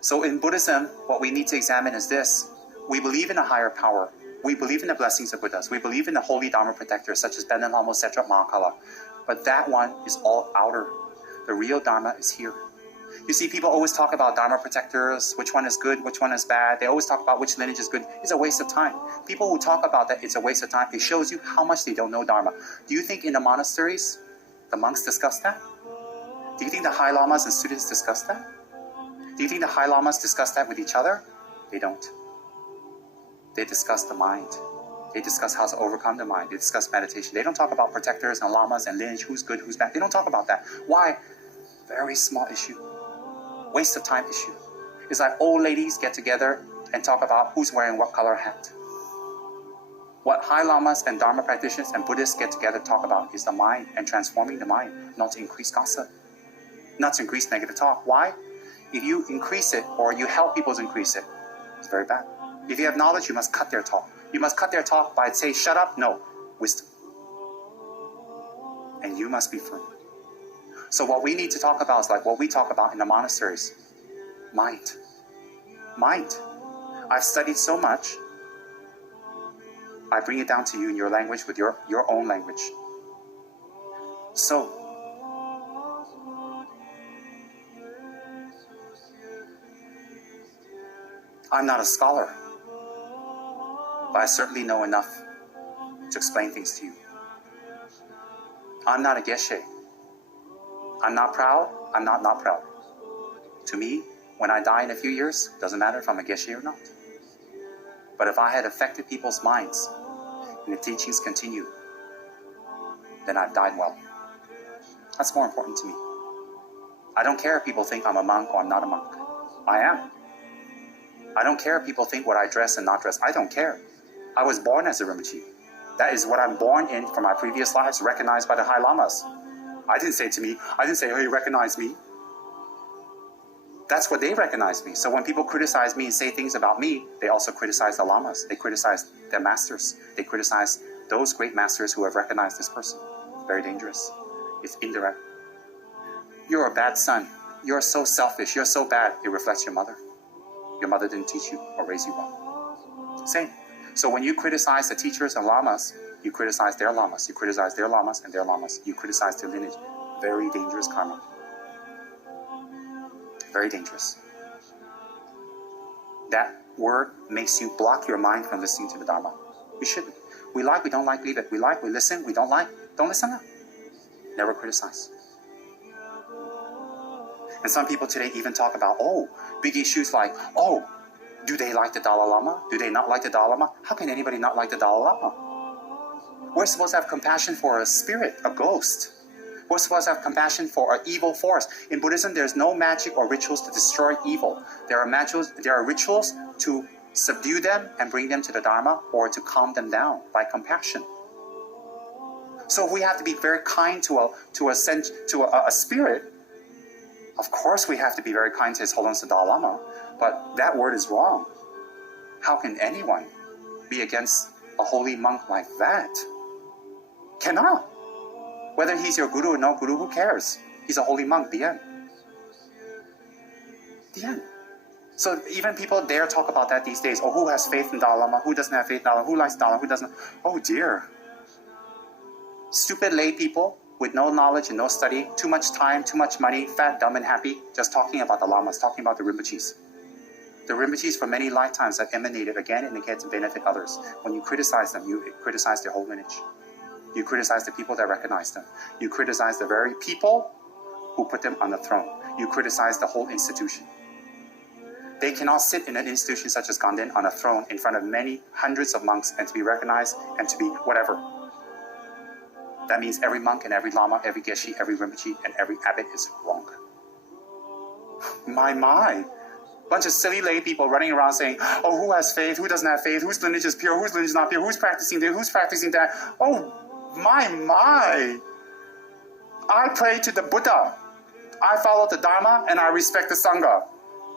So in Buddhism, what we need to examine is this. We believe in a higher power. We believe in the blessings of Buddhas. We believe in the holy Dharma protectors such as Ben and Lama, Setra, Mahakala. But that one is all outer. The real Dharma is here. You see, people always talk about Dharma protectors, which one is good, which one is bad. They always talk about which lineage is good. It's a waste of time. People who talk about that, it's a waste of time. It shows you how much they don't know Dharma. Do you think in the monasteries, the monks discuss that? Do you think the high lamas and students discuss that? Do you think the high lamas discuss that with each other? They don't. They discuss the mind. They discuss how to overcome the mind. They discuss meditation. They don't talk about protectors and lamas and lineage, who's good, who's bad. They don't talk about that. Why? Very small issue. Waste of time issue. It's like old ladies get together and talk about who's wearing what color hat. What high lamas and Dharma practitioners and Buddhists get together to talk about is the mind and transforming the mind, not to increase gossip, not to increase negative talk. Why? If you increase it or you help people to increase it, it's very bad. If you have knowledge, you must cut their talk. You must cut their talk by saying, shut up. No, wisdom. And you must be firm. So what we need to talk about is like what we talk about in the monasteries. Mind. Mind. I've studied so much. I bring it down to you in your language with your own language. So, I'm not a scholar, but I certainly know enough to explain things to you. I'm not a geshe. I'm not proud. I'm not proud. To me, when I die in a few years, doesn't matter if I'm a geshe or not. But if I had affected people's minds and the teachings continue, then I've died well. That's more important to me. I don't care if people think I'm a monk or I'm not a monk. I am. I don't care if people think what I dress and not dress. I don't care. I was born as a Rinpoche. That is what I'm born in from my previous lives, recognized by the high lamas. I didn't say, oh, you recognize me. That's what they recognize me. So when people criticize me and say things about me, they also criticize the lamas. They criticize their masters. They criticize those great masters who have recognized this person. Very dangerous. It's indirect. You're a bad son. You're so selfish. You're so bad. It reflects your mother. Your mother didn't teach you or raise you well. Same. So when you criticize the teachers and lamas, you criticize their lamas. You criticize their lamas and their lamas. You criticize their lineage. Very dangerous karma. Very dangerous. That word makes you block your mind from listening to the Dharma. We shouldn't. We like, we don't like, leave it. We like, we listen, we don't like, don't listen now. Never criticize. And some people today even talk about, big issues like, do they like the Dalai Lama? Do they not like the Dalai Lama? How can anybody not like the Dalai Lama? We're supposed to have compassion for a spirit, a ghost. We're supposed to have compassion for an evil force. In Buddhism, there's no magic or rituals to destroy evil. There are rituals to subdue them and bring them to the Dharma or to calm them down by compassion. So we have to be very kind to a spirit. Of course we have to be very kind to His Holiness the Dalai Lama, but that word is wrong. How can anyone be against a holy monk like that? Cannot. Whether he's your guru or no guru, who cares? He's a holy monk, the end. The end. So even people dare talk about that these days. Who has faith in Dalai Lama? Who doesn't have faith in Dalai Lama? Who likes Dalai Lama? Who doesn't? Oh dear. Stupid lay people with no knowledge and no study, too much time, too much money, fat, dumb, and happy, just talking about the Lamas, talking about the Rinpoches. The Rinpoches for many lifetimes have emanated again and again to benefit others. When you criticize them, you criticize their whole lineage. You criticize the people that recognize them. You criticize the very people who put them on the throne. You criticize the whole institution. They cannot sit in an institution such as Ganden on a throne in front of many hundreds of monks and to be recognized and to be whatever. That means every monk and every lama, every geshe, every rinpoche, and every abbot is wrong. My. Bunch of silly lay people running around saying, who has faith, who doesn't have faith, whose lineage is pure, whose lineage is not pure, who's practicing this, who's practicing that. My. I pray to the Buddha. I follow the Dharma and I respect the Sanga.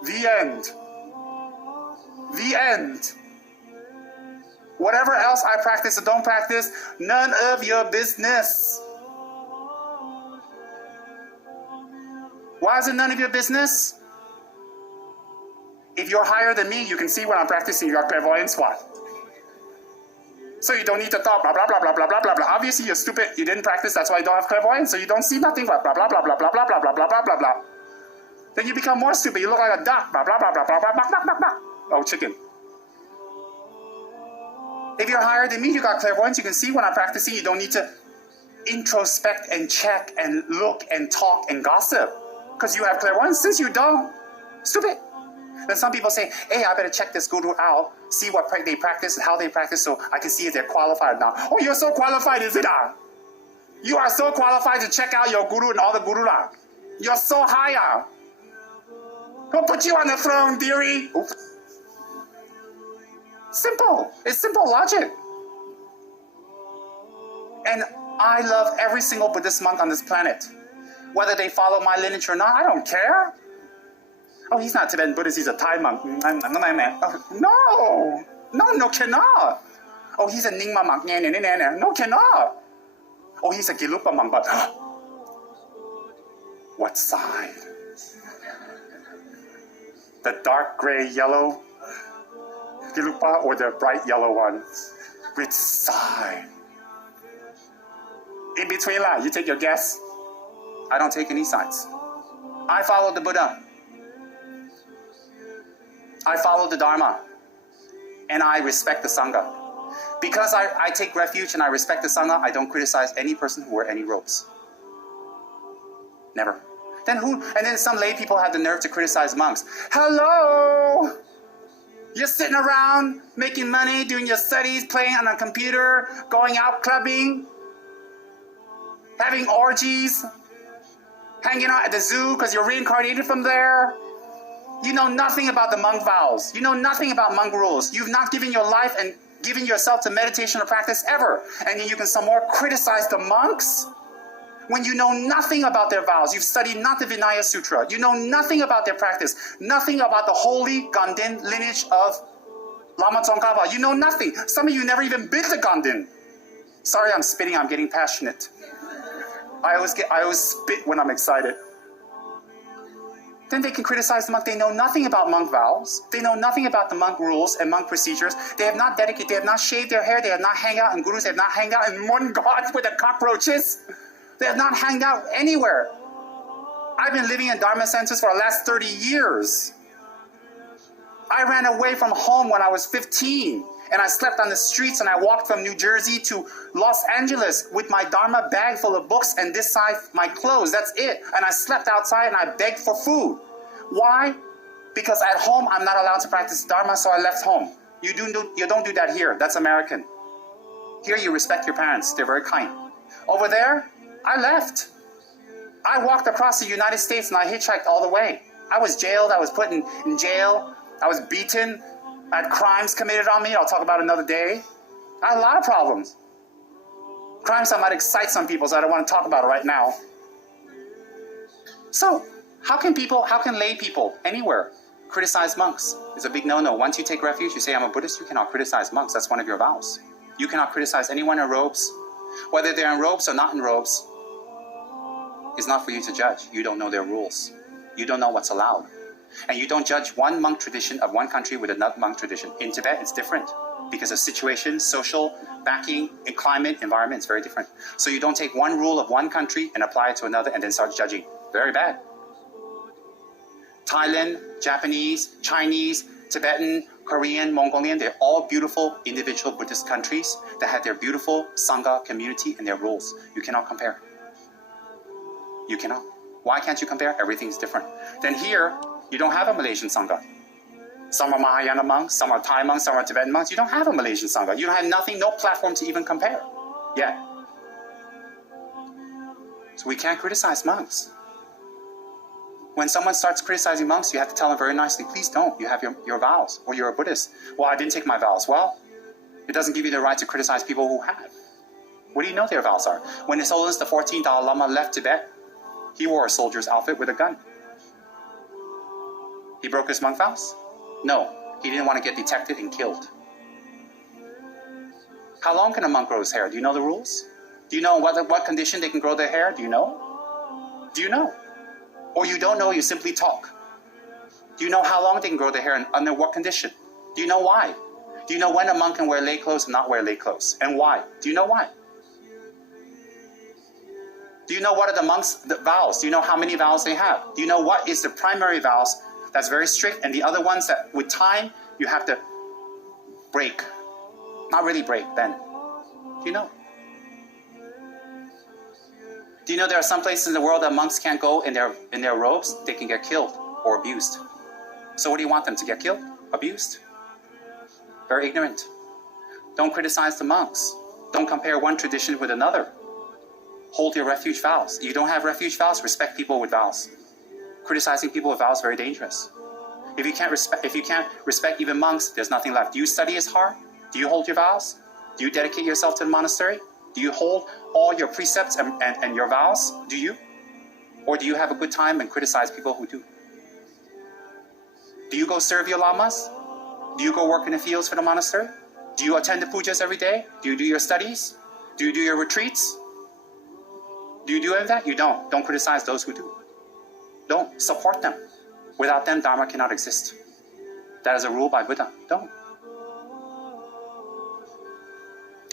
The end. The end. Whatever else I practice or don't practice, none of your business. Why is it none of your business? If you're higher than me, you can see when I'm practicing. You got clairvoyance, what? So you don't need to talk, blah, blah, blah, blah, blah, blah, blah, blah. Obviously, you're stupid. You didn't practice. That's why you don't have clairvoyance. So you don't see nothing, blah, blah, blah, blah, blah, blah, blah, blah, blah, blah, blah, blah, blah. Then you become more stupid. You look like a duck, blah, blah, blah, blah, blah, blah, blah, blah, blah, blah. Oh, chicken. If you're higher than me, you got clairvoyance. You can see when I'm practicing. You don't need to introspect and check and look and talk and gossip. Because you have clairvoyance. Since you don't, stupid. Then some people say, hey, I better check this guru out, see what they practice and how they practice so I can see if they're qualified or not. Oh, you're so qualified, is it? You are so qualified to check out your guru and all the guru. You're so high. Who put you on the throne, dearie? Oops. Simple. It's simple logic. And I love every single Buddhist monk on this planet. Whether they follow my lineage or not, I don't care. Oh, he's not Tibetan Buddhist, he's a Thai monk. Oh, no, cannot. Oh, he's a Nyingma monk. No, cannot. Oh, he's a Gelupa monk, but what side? The dark gray yellow Gelupa or the bright yellow one? Which side? In between, you take your guess. I don't take any sides. I follow the Buddha. I follow the Dharma. And I respect the Sanga. Because I take refuge and I respect the Sangha, I don't criticize any person who wear any robes. Never. And then some lay people have the nerve to criticize monks. Hello! You're sitting around, making money, doing your studies, playing on a computer, going out clubbing, having orgies, hanging out at the zoo because you're reincarnated from there. You know nothing about the monk vows. You know nothing about monk rules. You've not given your life and given yourself to meditation or practice ever. And then you can some more criticize the monks when you know nothing about their vows. You've studied not the Vinaya Sutra. You know nothing about their practice. Nothing about the holy Ganden lineage of Lama Tsongkhapa. You know nothing. Some of you never even been to Ganden. Sorry, I'm spitting. I'm getting passionate. I always spit when I'm excited. Then they can criticize the monk. They know nothing about monk vows. They know nothing about the monk rules and monk procedures. They have not dedicated, they have not shaved their hair. They have not hang out in gurus. They have not hang out in Mun gods with the cockroaches. They have not hanged out anywhere. I've been living in Dharma centers for the last 30 years. I ran away from home when I was 15. And I slept on the streets and I walked from New Jersey to Los Angeles with my Dharma bag full of books and this side my clothes. That's it. And I slept outside and I begged for food. Why? Because at home I'm not allowed to practice Dharma, so I left home. You don't do that here. That's American. Here you respect your parents. They're very kind. Over there, I left. I walked across the United States and I hitchhiked all the way. I was jailed. I was put in jail. I was beaten. I had crimes committed on me. I'll talk about another day. I had a lot of problems. Crimes that might excite some people, so I don't want to talk about it right now. So, how can lay people anywhere criticize monks? It's a big no-no. Once you take refuge, you say, I'm a Buddhist, you cannot criticize monks. That's one of your vows. You cannot criticize anyone in robes. Whether they're in robes or not in robes, it's not for you to judge. You don't know their rules. You don't know what's allowed. And you don't judge one monk tradition of one country with another monk tradition. In Tibet, it's different because of situation, social, backing, and climate, environment, it's very different. So you don't take one rule of one country and apply it to another and then start judging. Very bad. Thailand, Japanese, Chinese, Tibetan, Korean, Mongolian, they're all beautiful individual Buddhist countries that have their beautiful Sangha community and their rules. You cannot compare. You cannot. Why can't you compare? Everything's different. Then here, you don't have a Malaysian Sangha. Some are Mahayana monks, some are Thai monks, some are Tibetan monks. You don't have a Malaysian Sangha. You don't have nothing, no platform to even compare yet. So we can't criticize monks. When someone starts criticizing monks, you have to tell them very nicely, please don't. You have your vows, or you're a Buddhist. Well, I didn't take my vows. Well, it doesn't give you the right to criticize people who have. What do you know their vows are? When His Holiness the 14th Dalai Lama left Tibet, he wore a soldier's outfit with a gun. He broke his monk vows? No, he didn't want to get detected and killed. How long can a monk grow his hair? Do you know the rules? Do you know what condition they can grow their hair? Do you know? Do you know? Or you don't know, you simply talk. Do you know how long they can grow their hair and under what condition? Do you know why? Do you know when a monk can wear lay clothes and not wear lay clothes? And why? Do you know why? Do you know what are the monks' vows? Do you know how many vows they have? Do you know what is the primary vows that's very strict, and the other ones that with time you have to break? Not really break, bend. Do you know? Do you know there are some places in the world that monks can't go in their robes? They can get killed or abused. So what do you want them to get killed? Abused? Very ignorant. Don't criticize the monks. Don't compare one tradition with another. Hold your refuge vows. If you don't have refuge vows, respect people with vows. Criticizing people with vows is very dangerous. If you can't respect even monks, there's nothing left. Do you study as hard? Do you hold your vows? Do you dedicate yourself to the monastery? Do you hold all your precepts and your vows? Do you? Or do you have a good time and criticize people who do? Do you go serve your lamas? Do you go work in the fields for the monastery? Do you attend the pujas every day? Do you do your studies? Do you do your retreats? Do you do any of that? You don't. Don't criticize those who do. Don't support them. Without them, Dharma cannot exist. That is a rule by Buddha. Don't.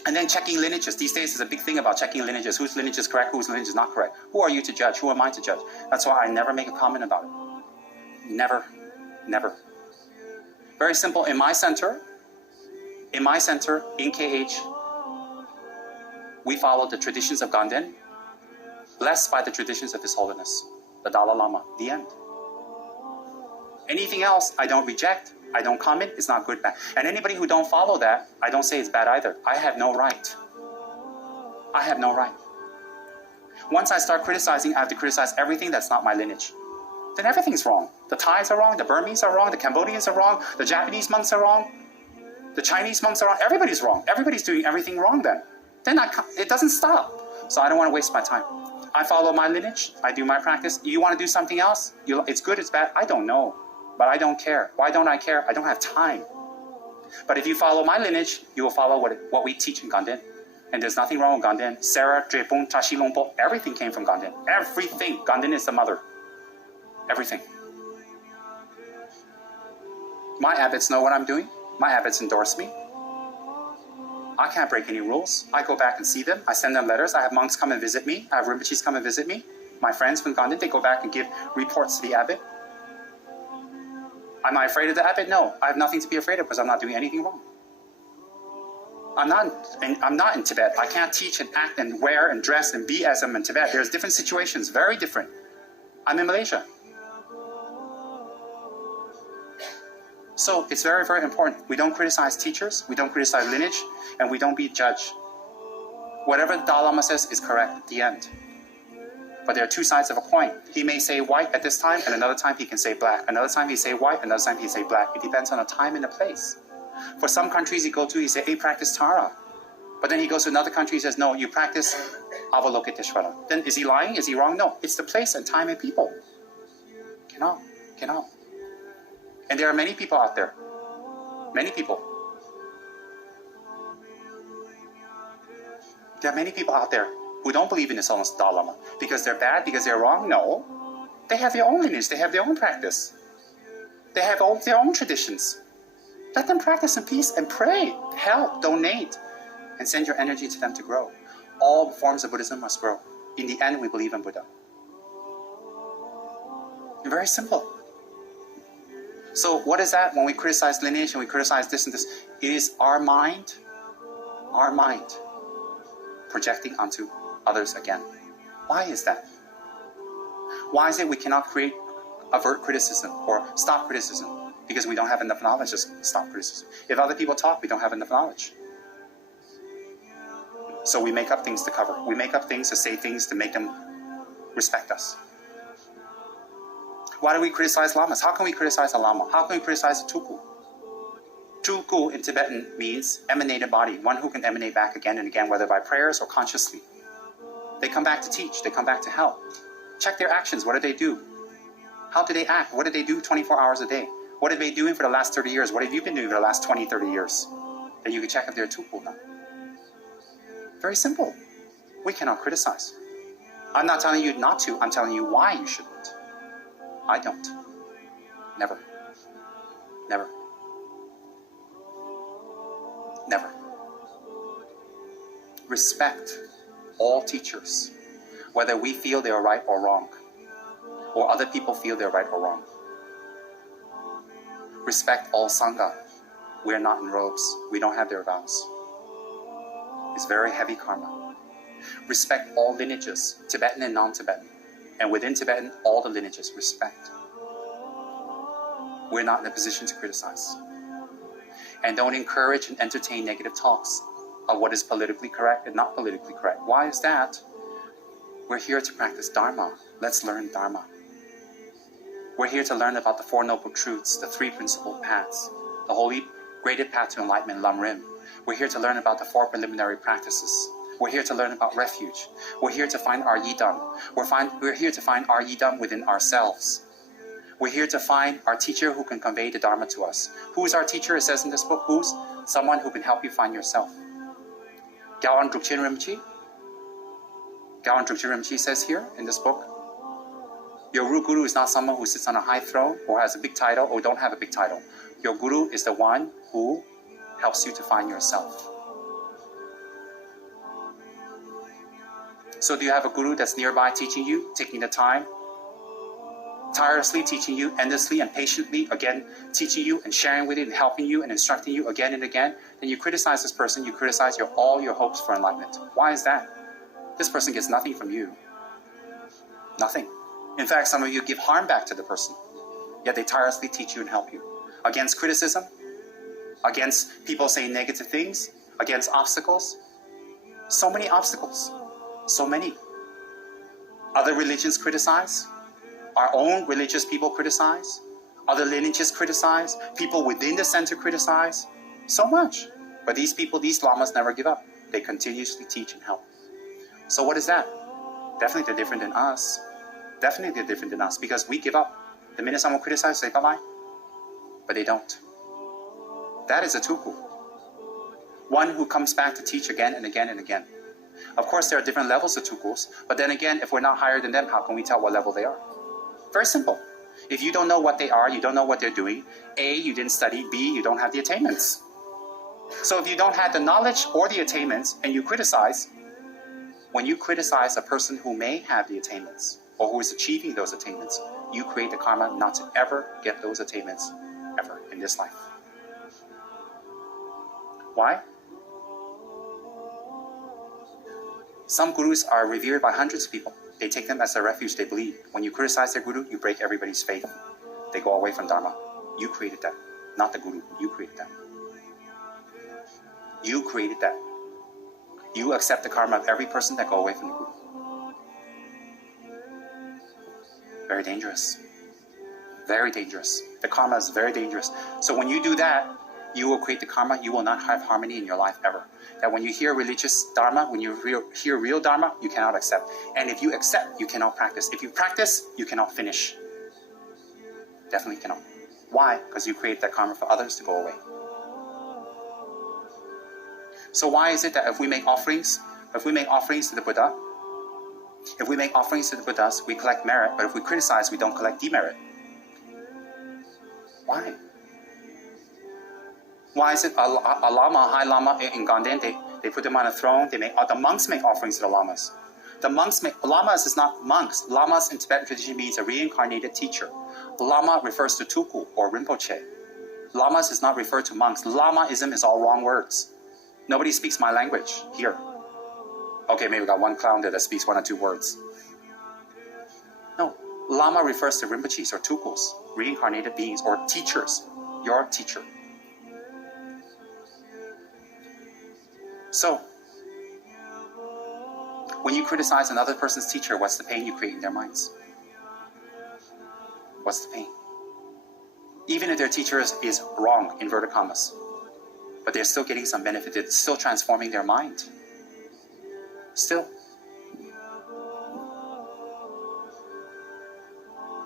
And then checking lineages. These days is a big thing about checking lineages. Whose lineage is correct, whose lineage is not correct. Who are you to judge? Who am I to judge? That's why I never make a comment about it. Never. Never. Very simple. In my center, in KH, we follow the traditions of Ganden, blessed by the traditions of His Holiness, the Dalai Lama. The end. Anything else, I don't reject. I don't comment. It's not good, bad. And anybody who don't follow that, I don't say it's bad either. I have no right. I have no right. Once I start criticizing, I have to criticize everything that's not my lineage. Then everything's wrong. The Thais are wrong, the Burmese are wrong, the Cambodians are wrong, the Japanese monks are wrong, the Chinese monks are wrong. Everybody's wrong. Everybody's doing everything wrong then. It doesn't stop. So I don't want to waste my time. I follow my lineage. I do my practice. You want to do something else? It's good, it's bad? I don't know. But I don't care. Why don't I care? I don't have time. But if you follow my lineage, you will follow what we teach in Ganden. And there's nothing wrong with Ganden. Sarah, Drepung, Tashi Longpo, everything came from Ganden. Everything. Ganden is the mother. Everything. My abbots know what I'm doing. My abbots endorse me. I can't break any rules. I go back and see them. I send them letters. I have monks come and visit me. I have Rinpoches come and visit me. My friends from Ganden, they go back and give reports to the abbot. Am I afraid of the abbot? No. I have nothing to be afraid of because I'm not doing anything wrong. I'm not in Tibet. I can't teach and act and wear and dress and be as I'm in Tibet. There's different situations, very different. I'm in Malaysia. So it's very, very important. We don't criticize teachers, we don't criticize lineage, and we don't be judged. Whatever the Dalai Lama says is correct at the end. But there are two sides of a coin. He may say white at this time, and another time he can say black. Another time he say white, another time he say black. It depends on the time and the place. For some countries he go to, he say, hey, practice Tara. But then he goes to another country, he says, no, you practice Avalokiteshvara. Then is he lying? Is he wrong? No. It's the place and time and people. Cannot. And there are many people out there. Many people. There are many people out there who don't believe in the Dalai Lama because they're bad, because they're wrong. No. They have their own lineage. They have their own practice. They have all their own traditions. Let them practice in peace and pray, help, donate, and send your energy to them to grow. All forms of Buddhism must grow. In the end, we believe in Buddha. Very simple. So what is that when we criticize lineage and we criticize this and this? It is our mind projecting onto others again. Why is that? Why is it we cannot avert criticism or stop criticism? Because we don't have enough knowledge to stop criticism. If other people talk, we don't have enough knowledge. So we make up things to cover. We make up things to say things to make them respect us. Why do we criticize lamas? How can we criticize a lama? How can we criticize a Tulku? Tulku in Tibetan means emanated body, one who can emanate back again and again, whether by prayers or consciously. They come back to teach. They come back to help. Check their actions. What do they do? How do they act? What do they do 24 hours a day? What have they been doing for the last 30 years? What have you been doing for the last 20, 30 years? Then you can check if they're Tulku now. Very simple. We cannot criticize. I'm not telling you not to. I'm telling you why you shouldn't. I don't. Never. Never. Never. Respect all teachers, whether we feel they are right or wrong, or other people feel they're right or wrong. Respect all Sanga. We're not in robes. We don't have their vows. It's very heavy karma. Respect all lineages, Tibetan and non-Tibetan. And within Tibetan, all the lineages, respect. We're not in a position to criticize. And don't encourage and entertain negative talks of what is politically correct and not politically correct. Why is that? We're here to practice Dharma. Let's learn Dharma. We're here to learn about the Four Noble Truths, the Three Principal Paths, the Holy Graded Path to Enlightenment, Lam Rim. We're here to learn about the 4 preliminary practices. We're here to learn about refuge. We're here to find our Yidam. We're here to find our Yidam within ourselves. We're here to find our teacher who can convey the Dharma to us. Who is our teacher? It says in this book, who's someone who can help you find yourself. Tsem Rinpoche says here in this book, your real guru is not someone who sits on a high throne or has a big title or don't have a big title. Your guru is the one who helps you to find yourself. So do you have a guru that's nearby teaching you, taking the time, tirelessly teaching you, endlessly and patiently, again, teaching you and sharing with you and helping you and instructing you again and again? Then you criticize this person, you criticize all your hopes for enlightenment. Why is that? This person gets nothing from you. Nothing. In fact, some of you give harm back to the person, yet they tirelessly teach you and help you. Against criticism, against people saying negative things, against obstacles. So many obstacles. So many. Other religions criticize. Our own religious people criticize. Other lineages criticize. People within the center criticize. So much. But these people, these lamas never give up. They continuously teach and help. So what is that? Definitely they're different than us. Definitely they're different than us because we give up. The minute someone criticizes, say bye-bye. But they don't. That is a Tulku. One who comes back to teach again and again and again. Of course, there are different levels of Tulkus, but then again, if we're not higher than them, how can we tell what level they are? Very simple. If you don't know what they are, you don't know what they're doing, A, you didn't study, B, you don't have the attainments. So if you don't have the knowledge or the attainments and you criticize, when you criticize a person who may have the attainments or who is achieving those attainments, you create the karma not to ever get those attainments ever in this life. Why? Some gurus are revered by hundreds of people. They take them as their refuge, they believe. When you criticize their guru, you break everybody's faith. They go away from Dharma. You created that, not the guru. You created that. You created that. You accept the karma of every person that go away from the guru. Very dangerous. Very dangerous. The karma is very dangerous. So when you do that, you will create the karma. You will not have harmony in your life ever. That when you hear religious Dharma, when you hear real Dharma, you cannot accept. And if you accept, you cannot practice. If you practice, you cannot finish. Definitely cannot. Why? Because you create that karma for others to go away. So why is it that if we make offerings to the Buddha, if we make offerings to the Buddhas, we collect merit, but if we criticize, we don't collect demerit? Why? Why is it a lama, a high lama in Ganden, they put them on a throne, the monks make offerings to the lamas. Lamas is not monks. Lamas in Tibetan tradition means a reincarnated teacher. Lama refers to Tulku or Rinpoche. Lamas is not referred to monks. Lamaism is all wrong words. Nobody speaks my language here. Okay, maybe we got one clown there that speaks 1 or 2 words. No, Lama refers to Rinpoches or Tulkus, reincarnated beings or teachers, your teacher. So, when you criticize another person's teacher, what's the pain you create in their minds? What's the pain? Even if their teacher is wrong, inverted commas, but they're still getting some benefit, it's still transforming their mind. Still.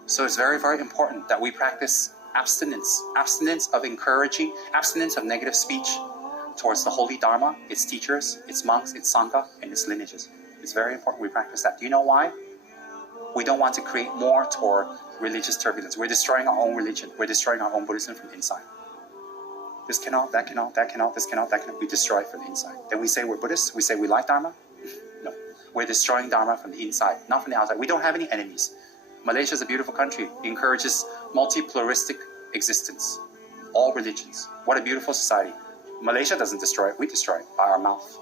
So it's very, very important that we practice abstinence. Abstinence of encouraging, abstinence of negative speech towards the holy Dharma, its teachers, its monks, its Sangha, and its lineages. It's very important we practice that. Do you know why? We don't want to create more toward religious turbulence. We're destroying our own religion. We're destroying our own Buddhism from inside. This cannot, that cannot, that cannot, this cannot, that cannot. We destroy it from the inside. Then we say we're Buddhists. We say we like Dharma. No. We're destroying Dharma from the inside, not from the outside. We don't have any enemies. Malaysia is a beautiful country. It encourages multi-pluralistic existence. All religions. What a beautiful society. Malaysia doesn't destroy it. We destroy it by our mouth.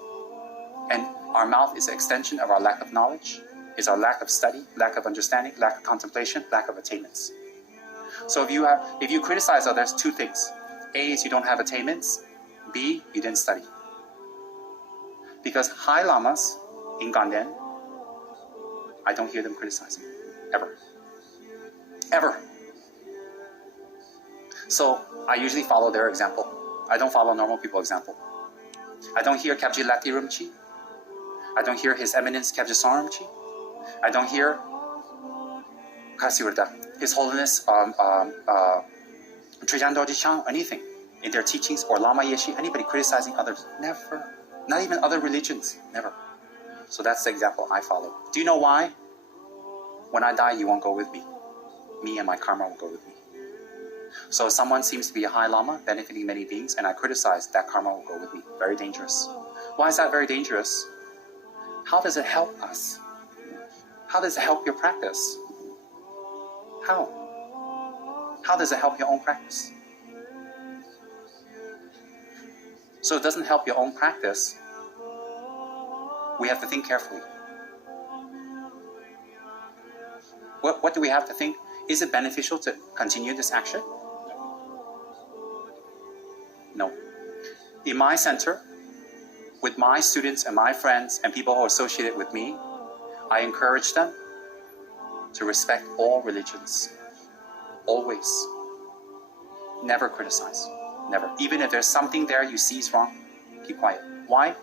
And our mouth is an extension of our lack of knowledge, is our lack of study, lack of understanding, lack of contemplation, lack of attainments. So if you criticize others, two things. A is you don't have attainments. B, you didn't study. Because high lamas in Ganden, I don't hear them criticizing. Ever. Ever. So I usually follow their example. I don't follow normal people's example. I don't hear Kabji Lati Rimchi. I don't hear His Eminence Kabji Son Rimchi. I don't hear His Holiness Trijan Dorji Chang, anything in their teachings, or Lama Yeshe, anybody criticizing others. Never. Not even other religions. Never. So that's the example I follow. Do you know why? When I die, you won't go with me. Me and my karma will go with me. So if someone seems to be a high Lama, benefiting many beings, and I criticize, that karma will go with me. Very dangerous. Why is that very dangerous? How does it help us? How does it help your practice? How? How does it help your own practice? So it doesn't help your own practice. We have to think carefully. What do we have to think? Is it beneficial to continue this action? No. In my center, with my students and my friends and people who are associated with me, I encourage them to respect all religions. Always. Never criticize. Never. Even if there's something there you see is wrong, keep quiet. Why?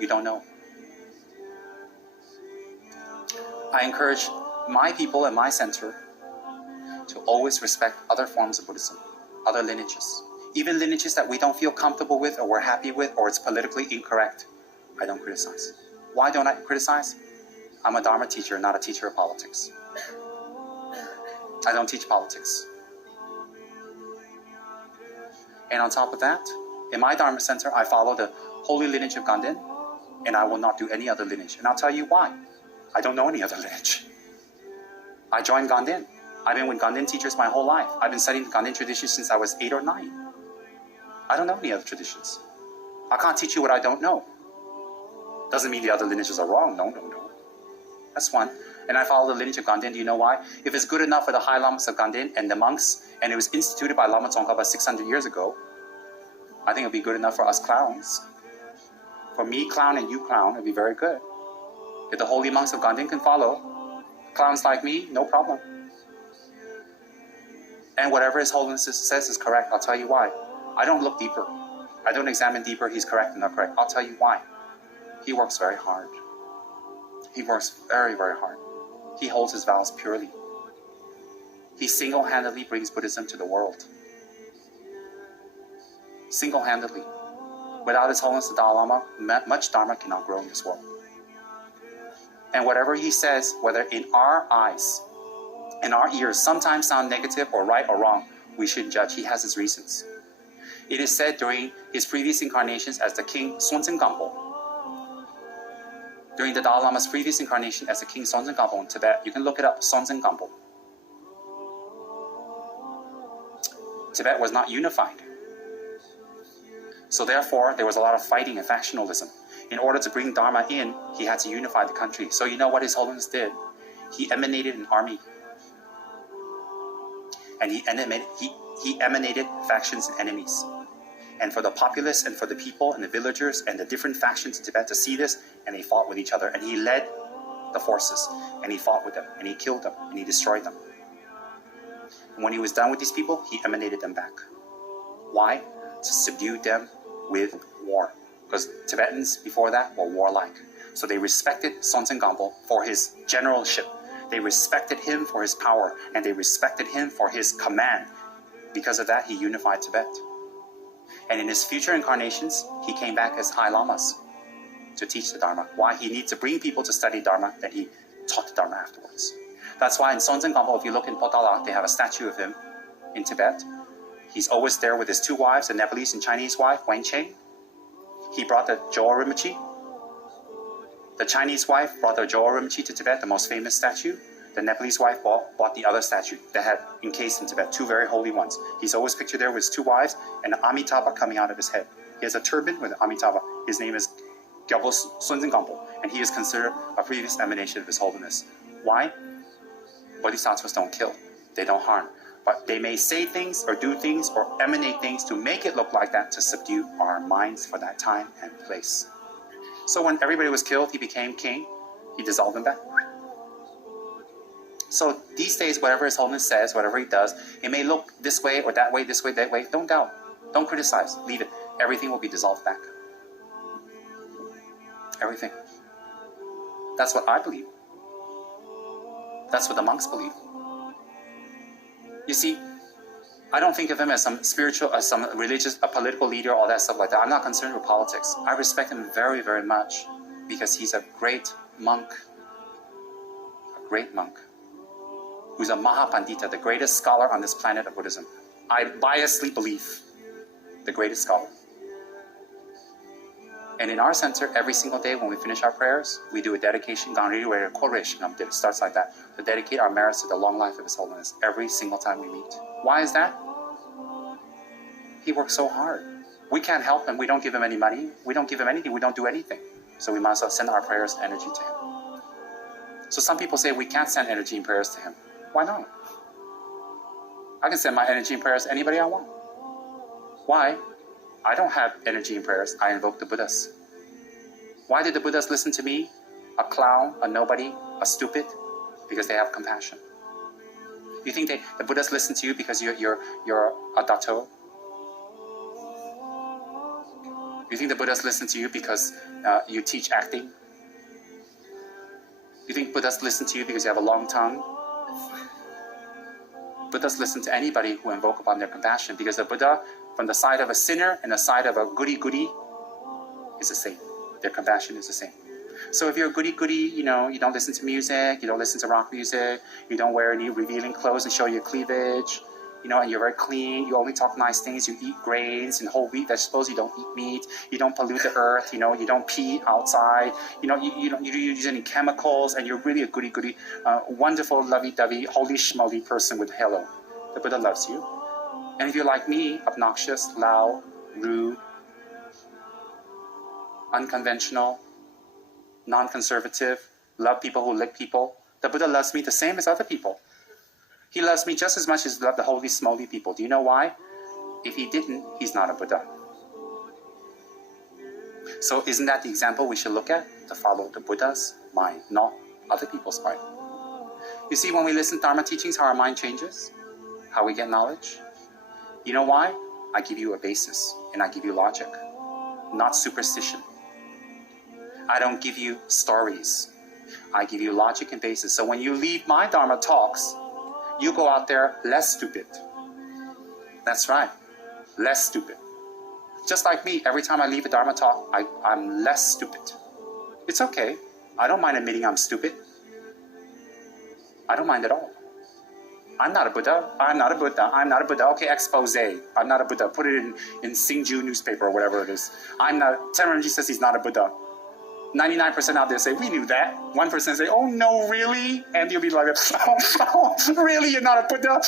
You don't know. I encourage my people and my center to always respect other forms of Buddhism, other lineages. Even lineages that we don't feel comfortable with or we're happy with or it's politically incorrect, I don't criticize. Why don't I criticize? I'm a Dharma teacher, not a teacher of politics. I don't teach politics. And on top of that, in my Dharma center, I follow the holy lineage of Ganden, and I will not do any other lineage. And I'll tell you why. I don't know any other lineage. I joined Ganden. I've been with Ganden teachers my whole life. I've been studying the Ganden tradition since I was 8 or 9. I don't know any other traditions. I can't teach you what I don't know. Doesn't mean the other lineages are wrong. No. That's one. And I follow the lineage of Ganden. Do you know why? If it's good enough for the high lamas of Ganden and the monks, and it was instituted by Lama Tsongkhapa about 600 years ago, I think it'll be good enough for us clowns. For me, clown, and you, clown, it'll be very good. If the holy monks of Ganden can follow, clowns like me, no problem. And whatever His Holiness says is correct. I'll tell you why. I don't look deeper. I don't examine deeper. He's correct and not correct. I'll tell you why. He works very hard. He works very, very hard. He holds his vows purely. He single-handedly brings Buddhism to the world. Single-handedly. Without His Holiness the Dalai Lama, much Dharma cannot grow in this world. And whatever he says, whether in our eyes, in our ears, sometimes sound negative or right or wrong, we shouldn't judge. He has his reasons. It is said during his previous incarnations as the King Sonzen Gampo, during the Dalai Lama's previous incarnation as the King Sonzen Gampo in Tibet, you can look it up, Sonzen Gampo. Tibet was not unified. So therefore, there was a lot of fighting and factionalism. In order to bring Dharma in, he had to unify the country. So you know what His Holiness did? He emanated an army. And he emanated factions and enemies. And for the populace and for the people and the villagers and the different factions in Tibet to see this, and they fought with each other. And he led the forces, and he fought with them, and he killed them, and he destroyed them. And when he was done with these people, he emanated them back. Why? To subdue them with war. Because Tibetans before that were warlike. So they respected Sonzen Gampo for his generalship. They respected him for his power, and they respected him for his command. Because of that, he unified Tibet. And in his future incarnations, he came back as high lamas to teach the Dharma. Why? He needs to bring people to study Dharma, then he taught the Dharma afterwards. That's why in Sonzen Gampo, if you look in Potala, they have a statue of him in Tibet. He's always there with his two wives, a Nepalese and Chinese wife, Wang Cheng. He brought the Joa Rinpoche. The Chinese wife brought the Joa Rinpoche to Tibet, the most famous statue. The Nepalese wife bought the other statue that had encased in Tibet, two very holy ones. He's always pictured there with his two wives and an Amitabha coming out of his head. He has a turban with an Amitabha. His name is Gyalpo Sunzen Gampo, and he is considered a previous emanation of His Holiness. Why? Bodhisattvas don't kill. They don't harm. But they may say things or do things or emanate things to make it look like that, to subdue our minds for that time and place. So when everybody was killed, he became king. He dissolved them back. So these days, whatever His Holiness says, whatever he does, it may look this way or that way, this way, that way. Don't doubt. Don't criticize. Leave it. Everything will be dissolved back. Everything. That's what I believe. That's what the monks believe. You see, I don't think of him as some spiritual, as some religious, a political leader, all that stuff like that. I'm not concerned with politics. I respect him very, very much because he's a great monk. A great monk. Who's a Mahapandita, the greatest scholar on this planet of Buddhism. I biasly believe the greatest scholar. And in our center, every single day when we finish our prayers, we do a dedication, it starts like that, to dedicate our merits to the long life of His Holiness every single time we meet. Why is that? He works so hard. We can't help him. We don't give him any money. We don't give him anything. We don't do anything. So we might as well send our prayers and energy to him. So some people say we can't send energy and prayers to him. Why not? I can send my energy and prayers to anybody I want. Why? I don't have energy and prayers. I invoke the Buddhas. Why did the Buddhas listen to me? A clown, a nobody, a stupid? Because they have compassion. You think the Buddhas listen to you because you're a dato? You think the Buddhas listen to you because you teach acting? You think Buddhas listen to you because you have a long tongue? Buddhas listen to anybody who invoke upon their compassion, because the Buddha, from the side of a sinner and the side of a goody-goody, is the same. Their compassion is the same. So if you're a goody-goody, you don't listen to music, you don't listen to rock music, you don't wear any revealing clothes and show your cleavage, and you're very clean, you only talk nice things, you eat grains and whole wheat vegetables, you don't eat meat, you don't pollute the earth, you don't pee outside, you don't use any chemicals, and you're really a goody-goody, wonderful, lovey-dovey, holy schmoly person with halo. The Buddha loves you. And if you're like me, obnoxious, loud, rude, unconventional, non-conservative, love people who lick people, the Buddha loves me the same as other people. He loves me just as much as he loved the holy smoly people. Do you know why? If he didn't, he's not a Buddha. So isn't that the example we should look at? To follow the Buddha's mind, not other people's mind. You see, when we listen to Dharma teachings, how our mind changes, how we get knowledge. You know why? I give you a basis, and I give you logic, not superstition. I don't give you stories. I give you logic and basis. So when you leave my Dharma talks, you go out there less stupid. That's right, less stupid. Just like me, every time I leave a Dharma talk, I'm less stupid. It's okay. I don't mind admitting I'm stupid. I don't mind at all. I'm not a Buddha. I'm not a Buddha. I'm not a Buddha. Okay, expose. I'm not a Buddha. Put it in Singju newspaper or whatever it is. I'm not. Tsem Rinpoche says he's not a Buddha. 99% out there say, we knew that. 1% say, oh no, really? And you'll be like, oh, really, you're not a Buddha?